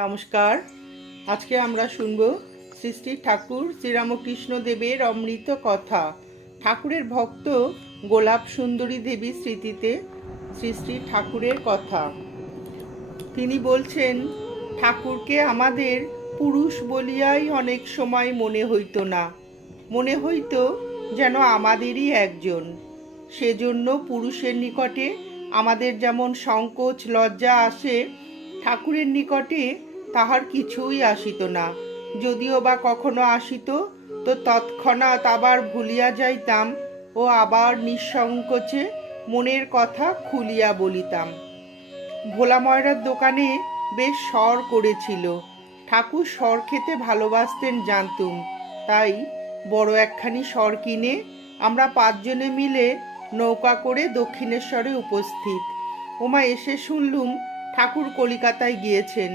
নমস্কার। আজকে আমরা শুনব শ্রী শ্রী ঠাকুর শ্রীরামকৃষ্ণ দেবের অমৃত কথা। ঠাকুরের ভক্ত গোলাপ সুন্দরী দেবীর স্মৃতিতে শ্রী শ্রী ঠাকুরের কথা। তিনি বলছেন, ঠাকুরকে আমাদের পুরুষ বলিয়াই অনেক সময় মনে হইত না, মনে হইত যেন আমাদেরই একজন। সেজন্য পুরুষের নিকটে আমাদের যেমন সংকোচ লজ্জা আসে, ঠাকুরের নিকটে তাহার কিছুই আসিত না। যদিও বা কখনো আসিত, তো তৎক্ষণাৎ আবার ভুলিয়া যাইতাম ও আবার নিঃসংকোচে মনের কথা খুলিয়া বলিতাম। ভোলা ময়রার দোকানে বেশ সর করেছিল। ঠাকুর সর খেতে ভালোবাসতেন জানতুম, তাই বড় একখানি সর কিনে আমরা 5 জনে মিলে নৌকা করে দক্ষিণেশ্বরে উপস্থিত। ওমা এসে শুনলুম ঠাকুর কলিকাতায় গিয়েছেন।